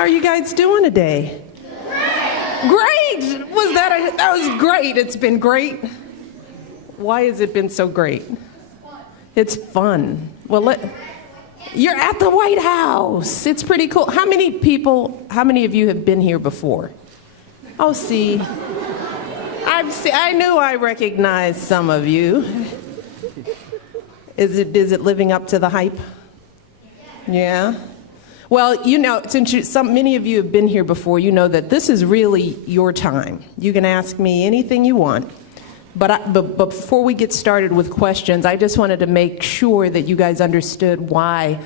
are you guys doing today? Great! That was great. It's been great. Why has it been so great? It's fun. Well, you're at the White House. It's pretty cool. How many of you have been here before? Oh, see. I knew I recognized some of you. Is it living up to the hype? Yeah? Well, you know, since many of you have been here before, you know that this is really your time. You can ask me anything you want. But before we get started with questions, I just wanted to make sure that you guys understood why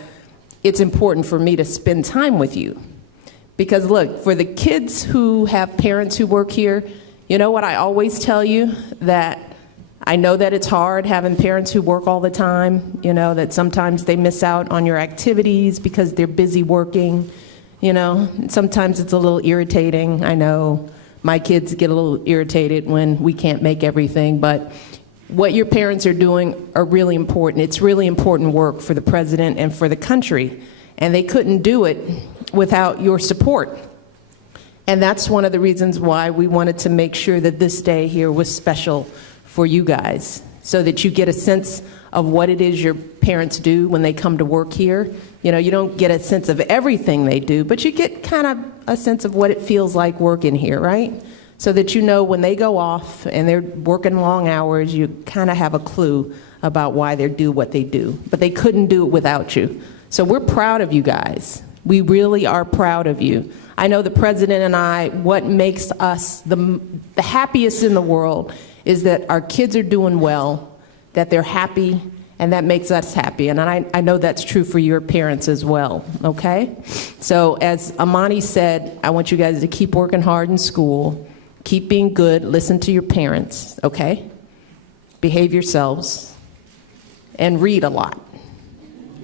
it's important for me to spend time with you. Because look, for the kids who have parents who work here, you know what I always tell you? That I know that it's hard having parents who work all the time, you know, that sometimes they miss out on your activities because they're busy working, you know. Sometimes it's a little irritating. I know my kids get a little irritated when we can't make everything, but what your parents are doing are really important. It's really important work for the president and for the country, and they couldn't do it without your support. And that's one of the reasons why we wanted to make sure that this day here was special for you guys, so that you get a sense of what it is your parents do when they come to work here. You know, you don't get a sense of everything they do, but you get kind of a sense of what it feels like working here, right? So that you know when they go off and they're working long hours, you kind of have a clue about why they do what they do. But they couldn't do it without you. So we're proud of you guys. We really are proud of you. I know the president and I, what makes us the happiest in the world is that our kids are doing well, that they're happy, and that makes us happy. And I know that's true for your parents as well, okay? So as Amani said, I want you guys to keep working hard in school, keep being good, listen to your parents, okay? Behave yourselves, and read a lot,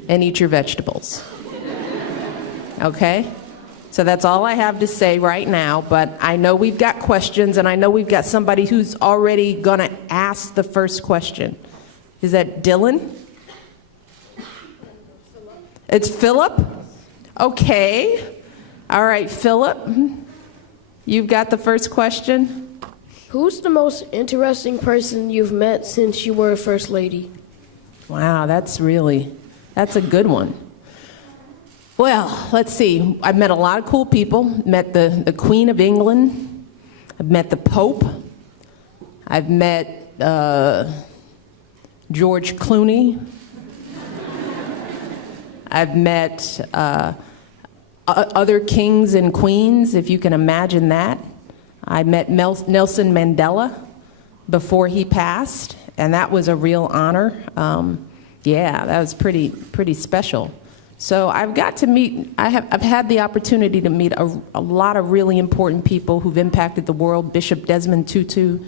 and eat your vegetables, okay? So that's all I have to say right now, but I know we've got questions, and I know we've got somebody who's already gonna ask the first question. Is that Dylan? It's Philip? Okay. All right, Philip, you've got the first question. Who's the most interesting person you've met since you were a First Lady? Wow, that's a good one. Well, let's see. I've met a lot of cool people. Met the Queen of England. I've met the Pope. I've met George Clooney. I've met other kings and queens, if you can imagine that. I met Nelson Mandela before he passed, and that was a real honor. Yeah, that was pretty special. So I've had the opportunity to meet a lot of really important people who've impacted the world. Bishop Desmond Tutu,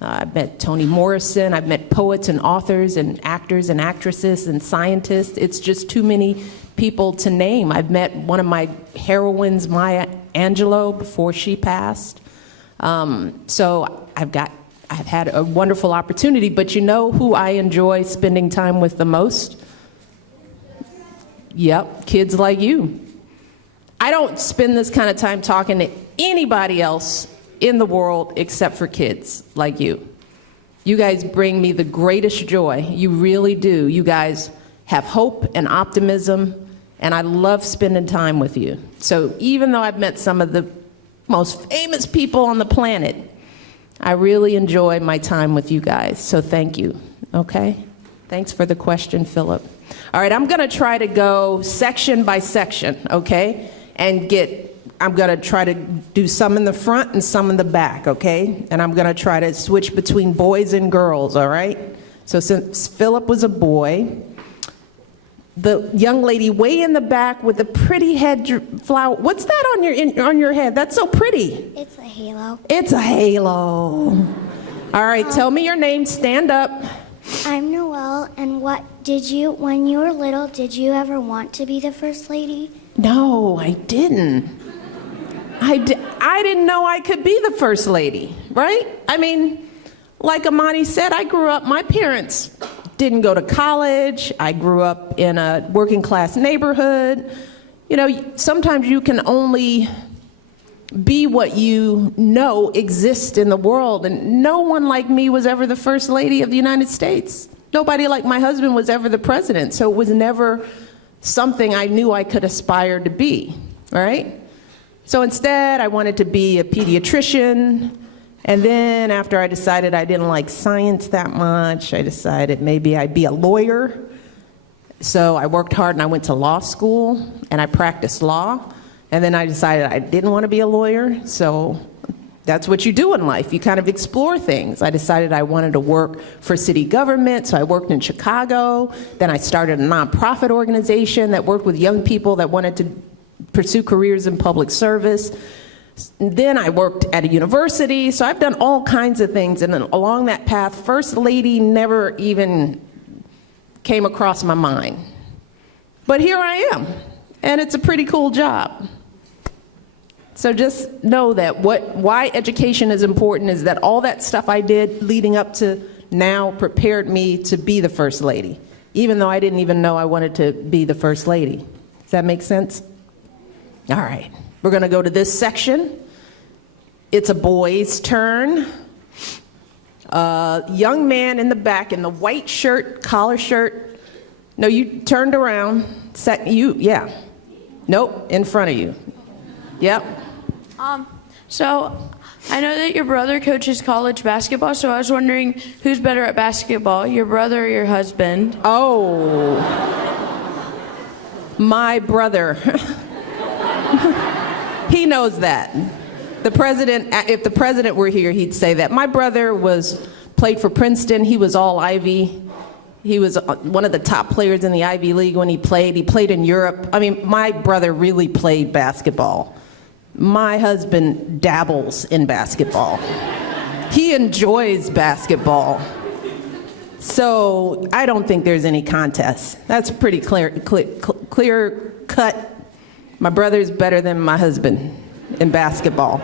I've met Toni Morrison, I've met poets and authors and actors and actresses and scientists. It's just too many people to name. I've met one of my heroines, Maya Angelou, before she passed. So I've had a wonderful opportunity, but you know who I enjoy spending time with the most? Yep, kids like you. I don't spend this kind of time talking to anybody else in the world except for kids like you. You guys bring me the greatest joy. You really do. You guys have hope and optimism, and I love spending time with you. So even though I've met some of the most famous people on the planet, I really enjoy my time with you guys. So thank you, okay? Thanks for the question, Philip. All right, I'm gonna try to go section by section, okay? I'm gonna try to do some in the front and some in the back, okay? And I'm gonna try to switch between boys and girls, all right? So since Philip was a boy, the young lady way in the back with the pretty head flower, what's that on your head? That's so pretty. It's a halo. It's a halo. All right, tell me your name, stand up. I'm Noelle, and when you were little, did you ever want to be the First Lady? No, I didn't. I didn't know I could be the First Lady, right? I mean, like Amani said, I grew up, my parents didn't go to college. I grew up in a working class neighborhood. you know, sometimes you can only be what you know exists in the world. And no one like me was ever the first lady of the United States. Nobody like my husband was ever the president. So it was never something I knew I could aspire to be, right? So instead, I wanted to be a pediatrician. And then after I decided I didn't like science that much, I decided maybe I'd be a lawyer. So I worked hard and I went to law school and I practiced law. And then I decided I didn't want to be a lawyer. So that's what you do in life. You kind of explore things. I decided I wanted to work for city government. So I worked in Chicago. Then I started a nonprofit organization that worked with young people that wanted to pursue careers in public service. Then I worked at a university. So I've done all kinds of things. And then along that path, First Lady never even came across my mind. But here I am. And it's a pretty cool job. So just know that why education is important is that all that stuff I did leading up to now prepared me to be the First Lady, even though I didn't even know I wanted to be the First Lady. Does that make sense? All right, we're gonna go to this section. It's a boy's turn. Young man in the back in the white shirt, collar shirt. No, you turned around. Yeah. Nope, in front of you. Yep. So I know that your brother coaches college basketball, so I was wondering who's better at basketball, your brother or your husband? Oh, my brother. He knows that. The president, if the president were here, he'd say that. My brother played for Princeton. He was all Ivy. He was one of the top players in the Ivy League when he played. He played in Europe. I mean, my brother really played basketball. My husband dabbles in basketball. He enjoys basketball. So I don't think there's any contest. That's pretty clear cut. My brother's better than my husband in basketball.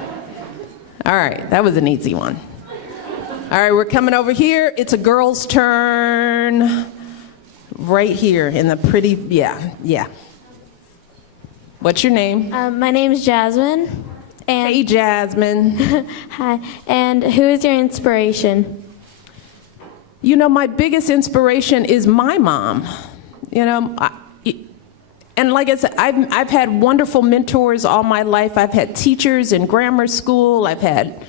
All right, that was an easy one. All right, we're coming over here. It's a girl's turn. Right here in the pretty, yeah. What's your name? My name's Jasmine. And Hey, Jasmine. hi. And who is your inspiration? You know, my biggest inspiration is my mom. You know, and like I said, I've had wonderful mentors all my life. I've had teachers in grammar school. I've had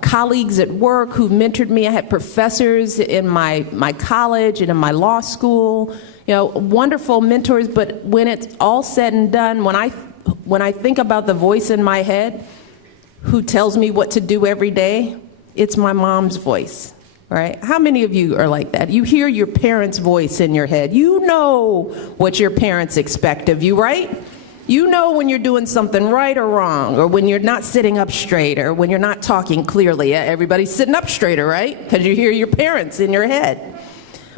colleagues at work who mentored me. I had professors in my college and in my law school. You know, wonderful mentors. But when it's all said and done, when I think about the voice in my head who tells me what to do every day, it's my mom's voice. Right? How many of you are like that? You hear your parents' voice in your head. You know what your parents expect of you, right? You know when you're doing something right or wrong, or when you're not sitting up straight, or when you're not talking clearly. Everybody's sitting up straighter, right? Because you hear your parents in your head.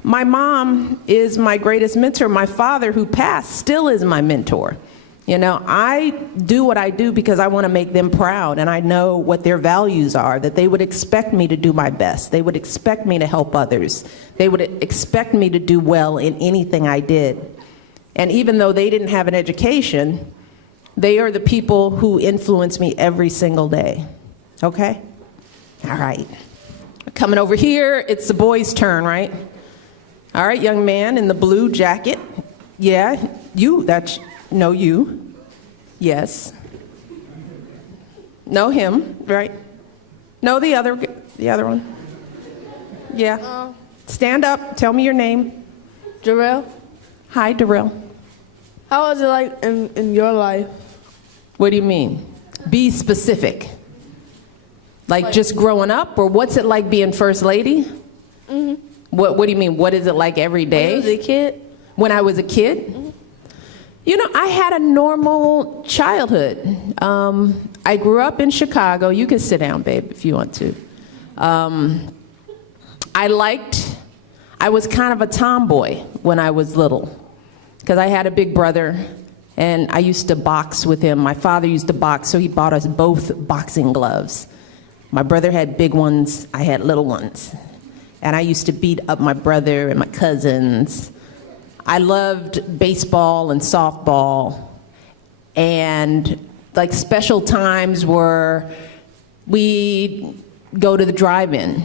My mom is my greatest mentor. My father, who passed, still is my mentor. You know, I do what I do because I want to make them proud, and I know what their values are, that they would expect me to do my best. They would expect me to help others. They would expect me to do well in anything I did. And even though they didn't have an education, they are the people who influence me every single day. Okay? All right. Coming over here, it's the boy's turn, right? All right, young man in the blue jacket. Yeah, you, no, you. Yes. No, him, right? No, the other one. Yeah. Stand up, tell me your name. Jarrell, Hi, Darrell. how was it like in your life? What do you mean? Be specific. Like just growing up, or what's it like being First Lady? Mm-hmm. What do you mean? What is it like every day? When you was a kid? When I was a kid? Mm-hmm. You know, I had a normal childhood. I grew up in Chicago. You can sit down, babe, if you want to. I was kind of a tomboy when I was little, because I had a big brother, and I used to box with him. My father used to box, so he bought us both boxing gloves. My brother had big ones, I had little ones. And I used to beat up my brother and my cousins. I loved baseball and softball. And like special times where we go to the drive-in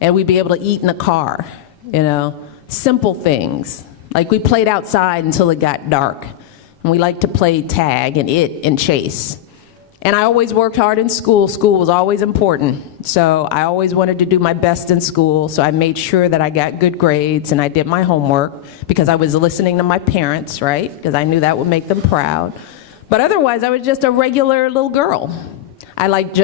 and we'd be able to eat in the car, you know, simple things. Like we played outside until it got dark, and we liked to play tag and chase. And I always worked hard in school. School was always important. So I always wanted to do my best in school. So I made sure that I got good grades and I did my homework because I was listening to my parents, right? Because I knew that would make them proud. But otherwise, I was just a regular little girl. I liked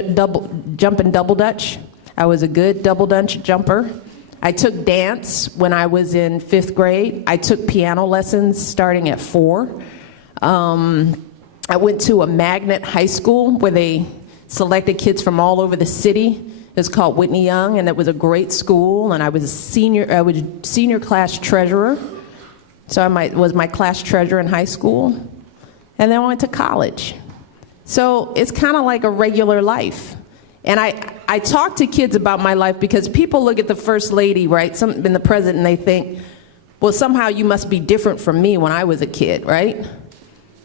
jumping double dutch. I was a good double dutch jumper. I took dance when I was in 5th grade. I took piano lessons starting at 4. I went to a magnet high school where they selected kids from all over the city. It was called Whitney Young, and it was a great school. And I was senior class treasurer. So I was my class treasurer in high school. And then I went to college. So it's kind of like a regular life. And I talk to kids about my life because people look at the first lady, right, and the president, and they think, well, somehow you must be different from me when I was a kid, right?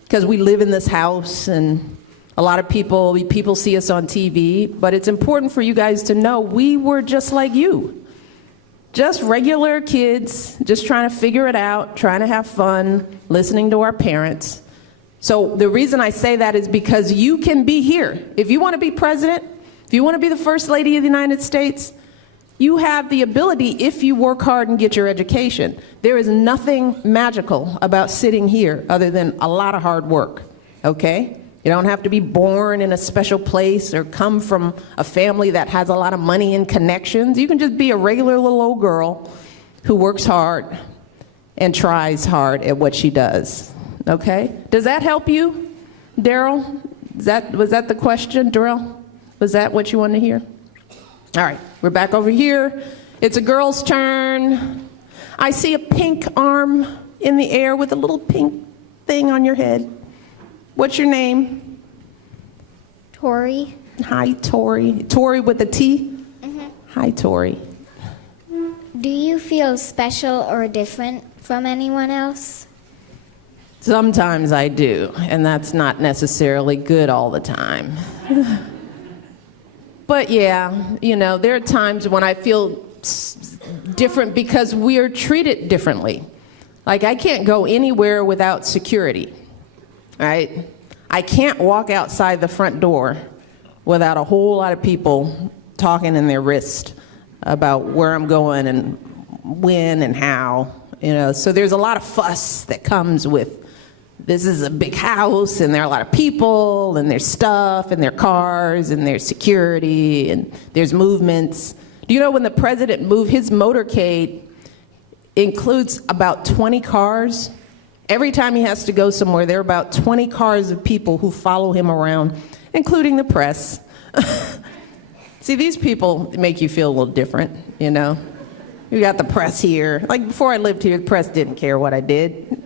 Because we live in this house, and a lot of people see us on TV, but it's important for you guys to know we were just like you. Just regular kids, just trying to figure it out, trying to have fun, listening to our parents. So the reason I say that is because you can be here. If you want to be president, if you want to be the first lady of the United States, you have the ability if you work hard and get your education. There is nothing magical about sitting here other than a lot of hard work, okay? You don't have to be born in a special place or come from a family that has a lot of money and connections. You can just be a regular little old girl who works hard and tries hard at what she does, okay? Does that help you, Daryl? Was that the question, Darrell? Was that what you wanted to hear? All right, we're back over here. It's a girl's turn. I see a pink arm in the air with a little pink thing on your head. What's your name? Tori. Hi, Tori. Tori with a T? Mm-hmm. Hi, Tori. Do you feel special or different from anyone else? Sometimes I do, and that's not necessarily good all the time. But yeah, you know, there are times when I feel different because we're treated differently. Like I can't go anywhere without security, right? I can't walk outside the front door without a whole lot of people talking in their wrist about where I'm going and when and how, you know. So there's a lot of fuss that comes with this is a big house, and there are a lot of people, and there's stuff, and there are cars, and there's security, and there's movements. Do you know when the president moved, his motorcade includes about 20 cars? Every time he has to go somewhere, there are about 20 cars of people who follow him around, including the press. See, these people make you feel a little different, you know? You got the press here. Like before I lived here, the press didn't care what I did.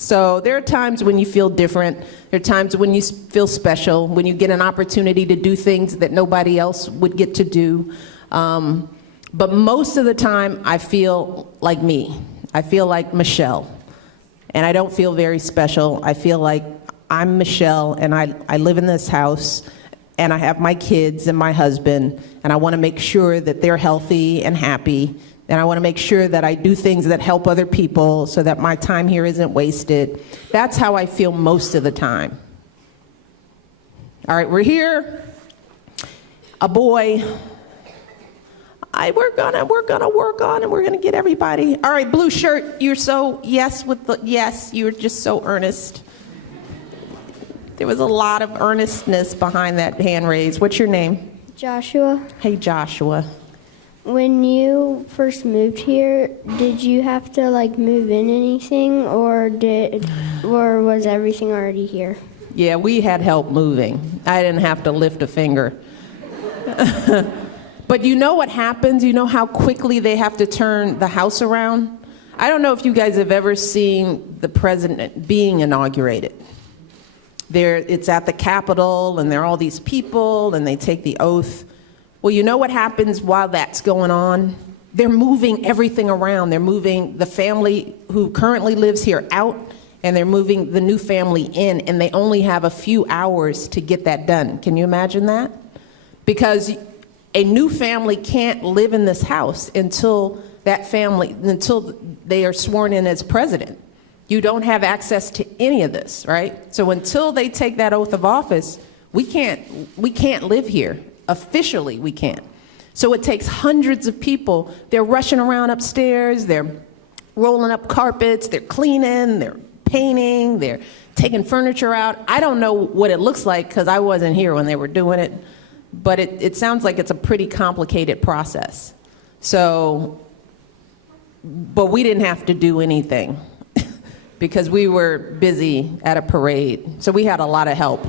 So there are times when you feel different. There are times when you feel special, when you get an opportunity to do things that nobody else would get to do. But most of the time, I feel like me. I feel like Michelle. And I don't feel very special. I feel like I'm Michelle, and I live in this house, and I have my kids and my husband, and I want to make sure that they're healthy and happy. And I want to make sure that I do things that help other people so that my time here isn't wasted. That's how I feel most of the time. All right, we're here. A boy. We're gonna work on, and we're gonna get everybody. All right, blue shirt. You're so yes with the yes. You're just so earnest. There was a lot of earnestness behind that hand raise. What's your name? Joshua, Hey, Joshua. when you first moved here, did you have to move in anything, or was everything already here? Yeah, we had help moving. I didn't have to lift a finger. But you know what happens? You know how quickly they have to turn the house around? I don't know if you guys have ever seen the president being inaugurated. It's at the Capitol, and there are all these people, and they take the oath. Well, you know what happens while that's going on? They're moving everything around. They're moving the family who currently lives here out, and they're moving the new family in, and they only have a few hours to get that done. Can you imagine that? Because a new family can't live in this house until they are sworn in as president. You don't have access to any of this, right? So until they take that oath of office, we can't live here. Officially, we can't. So it takes hundreds of people. They're rushing around upstairs, they're rolling up carpets, they're cleaning, they're painting, they're taking furniture out. I don't know what it looks like because I wasn't here when they were doing it, but it sounds like it's a pretty complicated process. So, but we didn't have to do anything because we were busy at a parade. So we had a lot of help.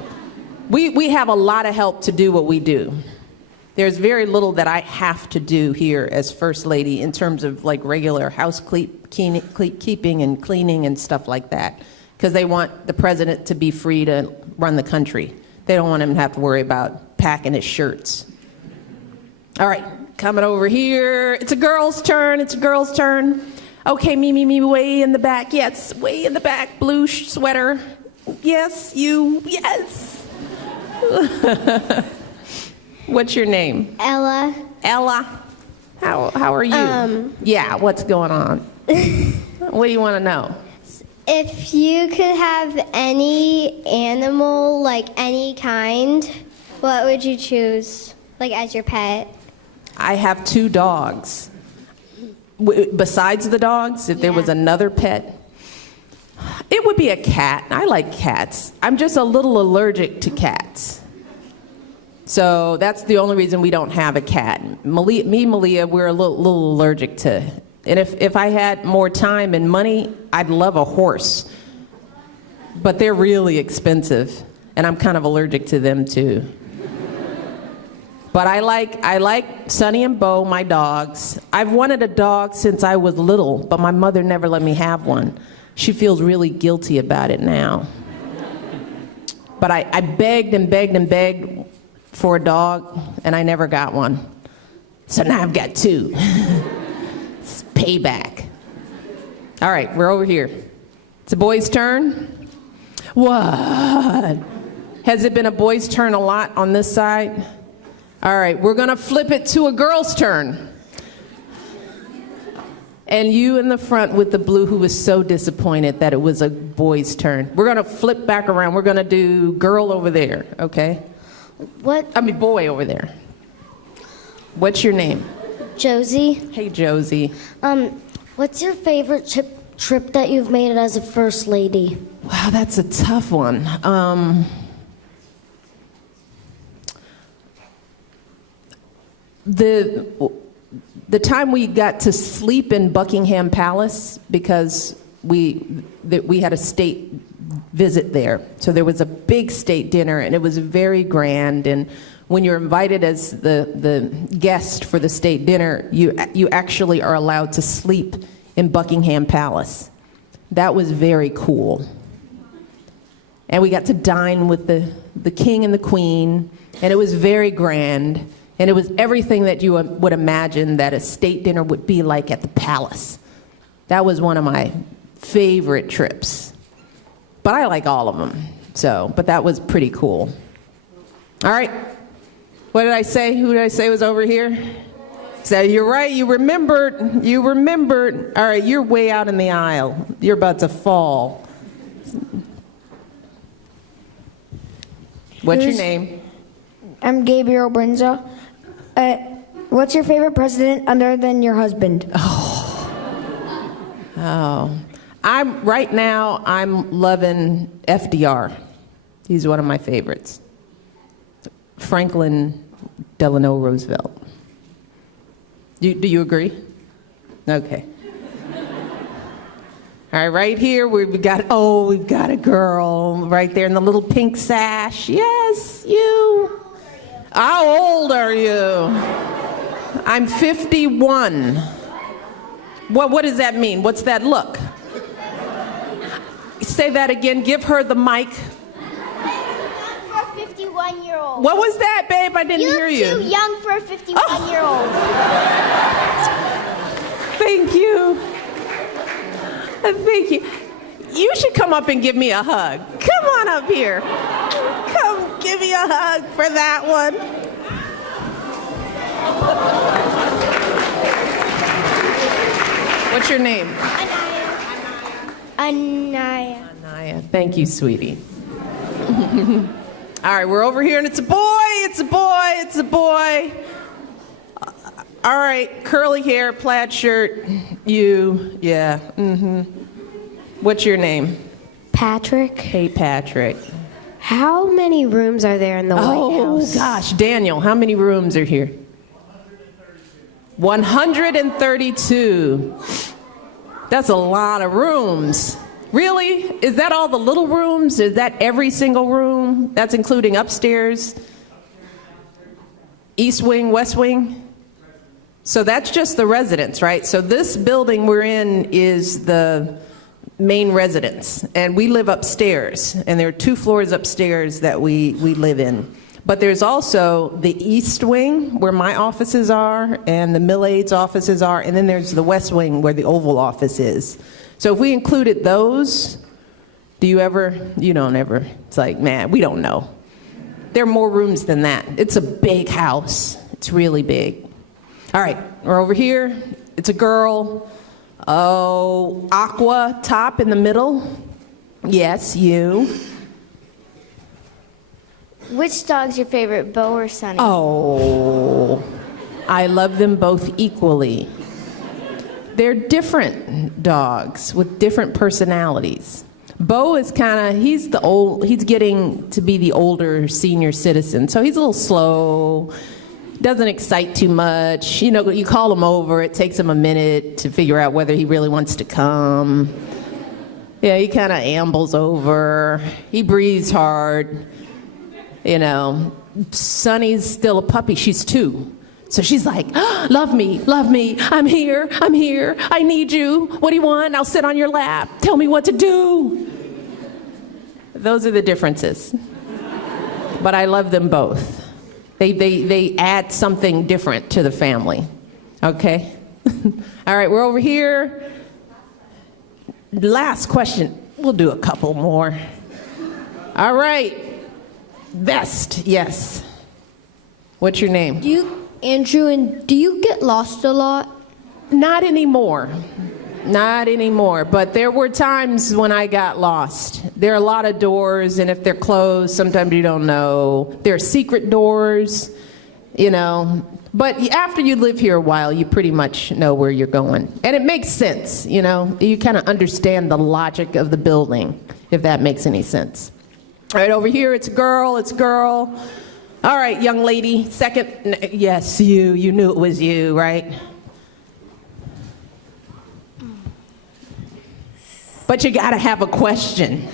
We have a lot of help to do what we do. There's very little that I have to do here as First Lady in terms of like regular house keeping and cleaning and stuff like that, because they want the president to be free to run the country. They don't want him to have to worry about packing his shirts. All right, coming over here. It's a girl's turn. It's a girl's turn. Okay, me, way in the back. Yes, way in the back. Blue sweater. Yes, you. Yes. What's your name? Ella. Ella. How are you? Yeah, what's going on? What do you want to know? If you could have any animal, like any kind, what would you choose, like as your pet? I have 2 dogs. Besides the dogs, if there was another pet, it would be a cat. I like cats. I'm just a little allergic to cats. So that's the only reason we don't have a cat. Malia, we're a little allergic to. And if I had more time and money, I'd love a horse. But they're really expensive, and I'm kind of allergic to them too. But I like Sonny and Bo, my dogs. I've wanted a dog since I was little, but my mother never let me have one. She feels really guilty about it now. But I begged and begged and begged for a dog, and I never got one. So now I've got 2. It's payback. All right, we're over here. It's a boy's turn. What? Has it been a boy's turn a lot on this side? All right, we're gonna flip it to a girl's turn. And you in the front with the blue who was so disappointed that it was a boy's turn. We're gonna flip back around. We're gonna do girl over there, okay? Boy over there. What's your name? Josie, Hey, Josie. what's your favorite trip that you've made as a First Lady? Wow, that's a tough one. The time we got to sleep in Buckingham Palace because we had a state visit there. So there was a big state dinner, and it was very grand. And when you're invited as the guest for the state dinner, you actually are allowed to sleep in Buckingham Palace. That was very cool. And we got to dine with the king and the queen, and it was very grand. And it was everything that you would imagine that a state dinner would be like at the palace. That was one of my favorite trips. But I like all of them, but that was pretty cool. All right, what did I say? Who did I say was over here? So you're right, you remembered. All right, you're way out in the aisle. You're about to fall. What's your name? I'm Gabriel Brinza. What's your favorite president other than your husband? Right now I'm loving FDR. He's one of my favorites. Franklin Delano Roosevelt. Do you agree? Okay. All right, right here we've got a girl right there in the little pink sash. Yes, you. How old are you? I'm 51. What does that mean? What's that look? Say that again. Give her the mic. For a 51-year-old. What was that, babe? I didn't hear you. You're too young for a 51-year-old. Thank you. Thank you. You should come up and give me a hug. Come on up here. Come give me a hug for that one. What's your name? Anaya. Anaya. Thank you, sweetie. All right, we're over here, and it's a boy, it's a boy, it's a boy. All right, curly hair, plaid shirt, you, yeah, What's your name? Patrick. Hey, Patrick. How many rooms are there in the White House? Oh, gosh, Daniel, how many rooms are here? 132. That's a lot of rooms. Really? Is that all the little rooms? Is that every single room? That's including upstairs? East wing, west wing? So that's just the residence, right? So this building we're in is the main residence, and we live upstairs, and there are 2 floors upstairs that we live in. But there's also the east wing where my offices are and the mill aide's offices are, and then there's the west wing where the Oval Office is. So if we included those, you don't ever, it's like, man, we don't know. There are more rooms than that. It's a big house. It's really big. All right, we're over here. It's a girl. Oh, aqua top in the middle. Yes, you. Which dog's your favorite, Bo or Sunny? Oh, I love them both equally. They're different dogs with different personalities. Bo is he's getting to be the older senior citizen, so he's a little slow, doesn't excite too much. You call him over, it takes him a minute to figure out whether he really wants to come. Yeah, he kind of ambles over, he breathes hard. Sunny's still a puppy, she's 2. So she's like, love me, I'm here, I need you. What do you want? I'll sit on your lap. Tell me what to do. Those are the differences. But I love them both. They add something different to the family. Okay? All right, we're over here. Last question. We'll do a couple more. All right. Vest, yes. What's your name? Andrew, and do you get lost a lot? Not anymore. Not anymore. But there were times when I got lost. There are a lot of doors, and if they're closed, sometimes you don't know. There are secret doors, But after you live here a while, you pretty much know where you're going. And it makes sense, You kind of understand the logic of the building, if that makes any sense. All right, over here, it's a girl. All right, young lady, second, yes, you knew it was you, right? But you gotta have a question.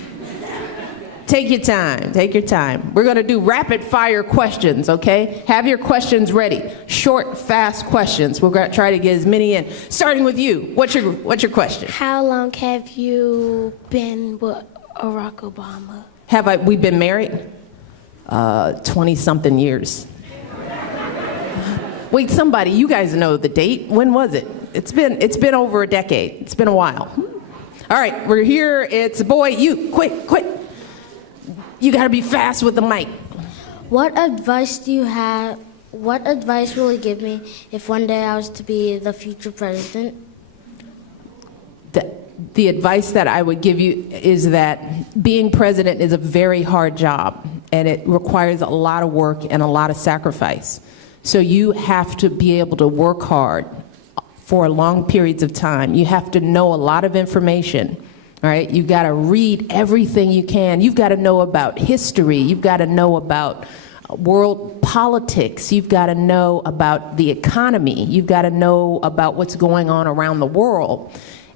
Take your time. We're gonna do rapid fire questions, okay? Have your questions ready. Short, fast questions. We're gonna try to get as many in. Starting with you, what's your question? How long have you been with Barack Obama? We been married? 20-something years. Wait, somebody, you guys know the date. When was it? It's been over a decade. It's been a while. All right, we're here. It's a boy. You, quick. You gotta be fast with the mic. What advice do you have? What advice will you give me if one day I was to be the future president? The advice that I would give you is that being president is a very hard job, and it requires a lot of work and a lot of sacrifice. So you have to be able to work hard for long periods of time. You have to know a lot of information, all right? You've got to read everything you can. You've got to know about history. You've got to know about world politics. You've got to know about the economy. You've got to know about what's going on around the world.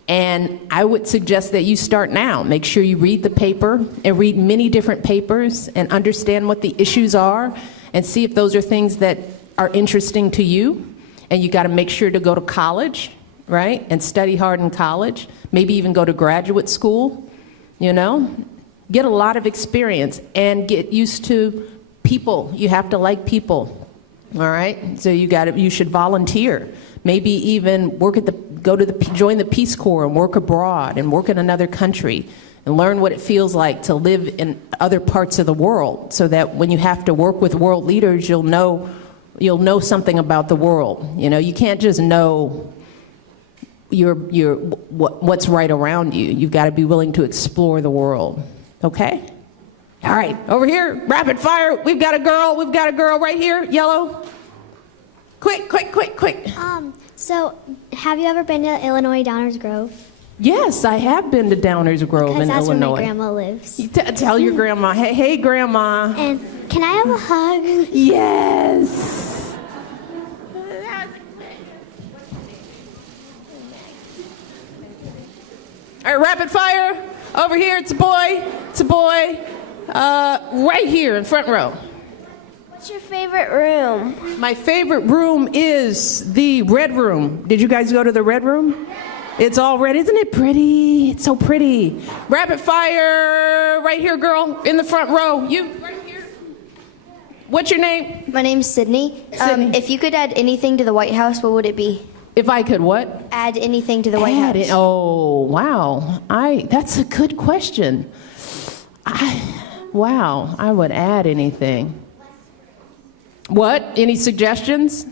And I would suggest that you start now. Make sure you read the paper and read many different papers and understand what the issues are and see if those are things that are interesting to you. And you got to make sure to go to college, right? And study hard in college. Maybe even go to graduate school, Get a lot of experience and get used to people. You have to like people, all right? So you should volunteer. Maybe even join the Peace Corps and work abroad and work in another country and learn what it feels like to live in other parts of the world, so that when you have to work with world leaders, you'll know something about the world. You know, you can't just know what's right around you. You've got to be willing to explore the world. Okay? All right, over here, rapid fire. We've got a girl right here, yellow. Quick. So, have you ever been to Illinois Downers Grove? Yes, I have been to Downers Grove in Because that's Illinois. where my grandma lives. You tell your grandma, hey, grandma. And can I have a hug? Yes. All right, rapid fire. Over here, it's a boy. Right here in front row. What's your favorite room? My favorite room is the red room. Did you guys go to the red room? It's all red. Isn't it pretty? It's so pretty. Rapid fire. Right here, girl, in the front row. You, right here. What's your name? My name's Sydney. Sydney. If you could add anything to the White House, what would it be? If I could what? Add anything to the White House. Oh, wow. That's a good question. Wow, I would add anything. What? Any suggestions?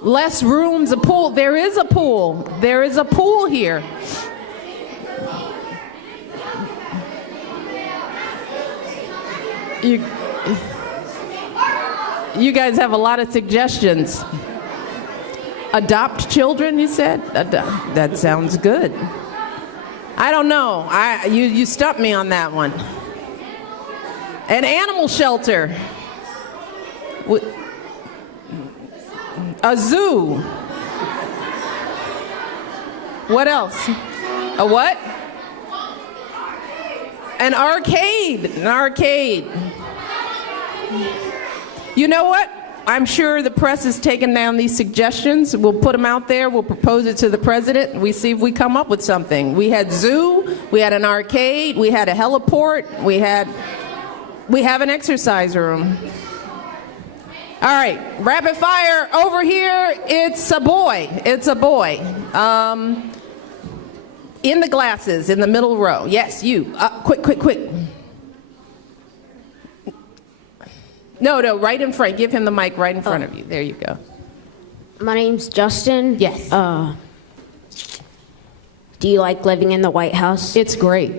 Less rooms, a pool. There is a pool. There is a pool here. You guys have a lot of suggestions. Adopt children, you said? That sounds good. I don't know. You stumped me on that one. An animal shelter. A zoo. What else? A what? An arcade. An arcade. You know what? I'm sure the press is taking down these suggestions. We'll put them out there. We'll propose it to the president. We see if we come up with something. We had zoo. We had an arcade. We had a heliport. We have an exercise room. All right, rapid fire over here. It's a boy. It's a boy. In the glasses, in the middle row. Yes, you. Quick. No, right in front. Give him the mic right in front of you. There you go. My name's Justin. Yes. Do you like living in the White House? It's great.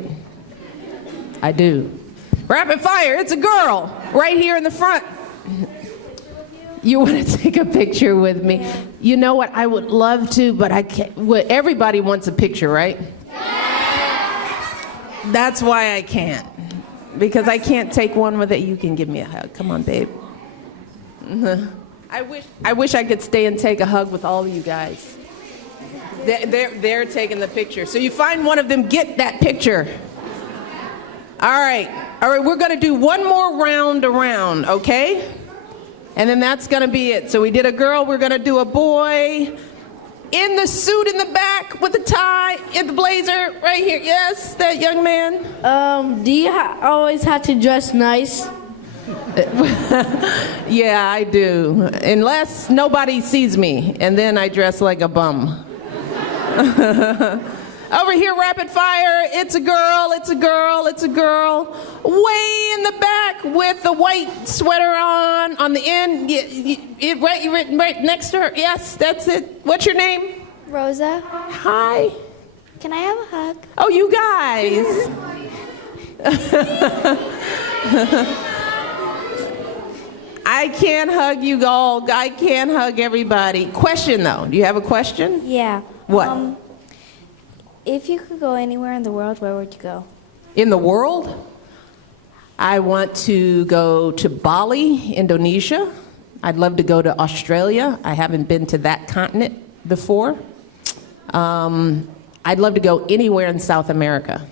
I do. Rapid fire. It's a girl right here in the front. You want to take a picture with me? Yeah. You know what? I would love to, but I can't. Well, everybody wants a picture, right? Yes. That's why I can't. Because I can't take one with it. You can give me a hug. Come on, babe. I wish I could stay and take a hug with all of you guys. They're taking the picture. So you find one of them, get that picture. All right, we're going to do one more round around, okay? And then that's going to be it. So we did a girl, we're going to do a boy. In the suit in the back with the tie, in the blazer, right here. Yes, that young man. Do you always have to dress nice? Yeah, I do. Unless nobody sees me, and then I dress like a bum. Over here, rapid fire. It's a girl. Way in the back with the white sweater on the end. Right next to her. Yes, that's it. What's your name? Rosa. Hi. Can I have a hug? Oh, you guys. I can't hug you all. I can't hug everybody. Question, though. Do you have a question? Yeah. What? If you could go anywhere in the world, where would you go? In the world? I want to go to Bali, Indonesia. I'd love to go to Australia. I haven't been to that continent before. I'd love to go anywhere in South America.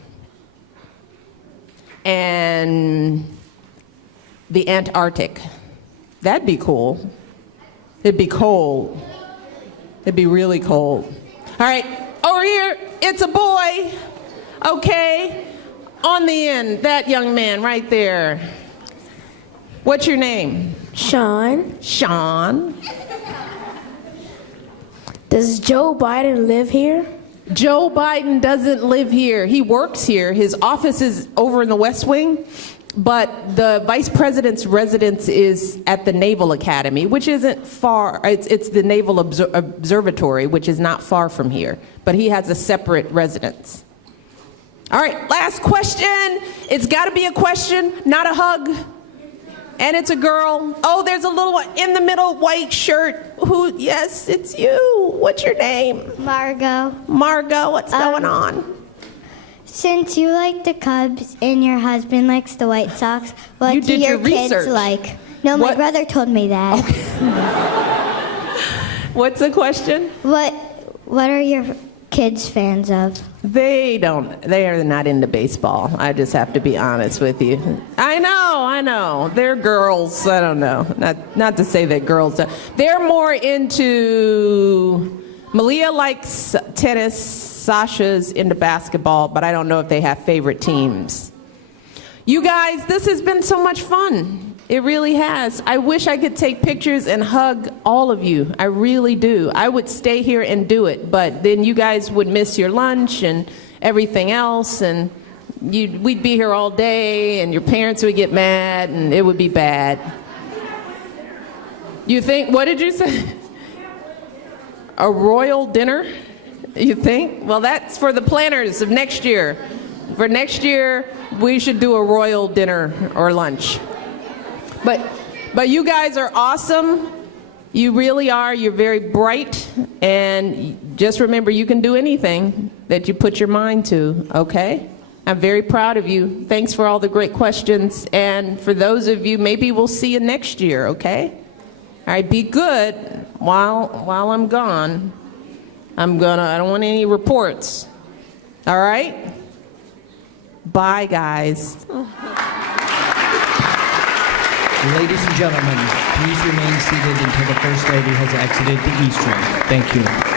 And the Antarctic. That'd be cool. It'd be cold. It'd be really cold. All right, over here, it's a boy. Okay, on the end, that young man right there. What's your name? Sean. Sean. Does Joe Biden live here? Joe Biden doesn't live here. He works here. His office is over in the West Wing, but the vice president's residence is at the Naval Academy, which isn't far. It's the Naval Observatory, which is not far from here, but he has a separate residence. All right, last question. It's got to be a question, not a hug. And it's a girl. Oh, there's a little one in the middle, white shirt. Who? Yes, it's you. What's your name? Margot. Margot, what's going on? Since you like the Cubs and your husband likes the White Sox, what You do did your your kids research. like? No, my What- brother told me that. What's the question? What are your kids fans of? They are not into baseball. I just have to be honest with you. I know. They're girls. I don't know. Not to say that girls don't. They're more into, Malia likes tennis, Sasha's into basketball, but I don't know if they have favorite teams. You guys, this has been so much fun. It really has. I wish I could take pictures and hug all of you. I really do. I would stay here and do it, but then you guys would miss your lunch and everything else, and we'd be here all day, and your parents would get mad, and it would be bad. You think, what did you say? A royal dinner? You think? Well, that's for the planners of next year. For next year, we should do a royal dinner or lunch. But you guys are awesome. You really are. You're very bright. And just remember, you can do anything that you put your mind to, okay? I'm very proud of you. Thanks for all the great questions. And for those of you, maybe we'll see you next year, okay? All right, be good while I'm gone. I don't want any reports. All right? Bye, guys. Ladies and gentlemen, please remain seated until the First Lady has exited the East Room. Thank you.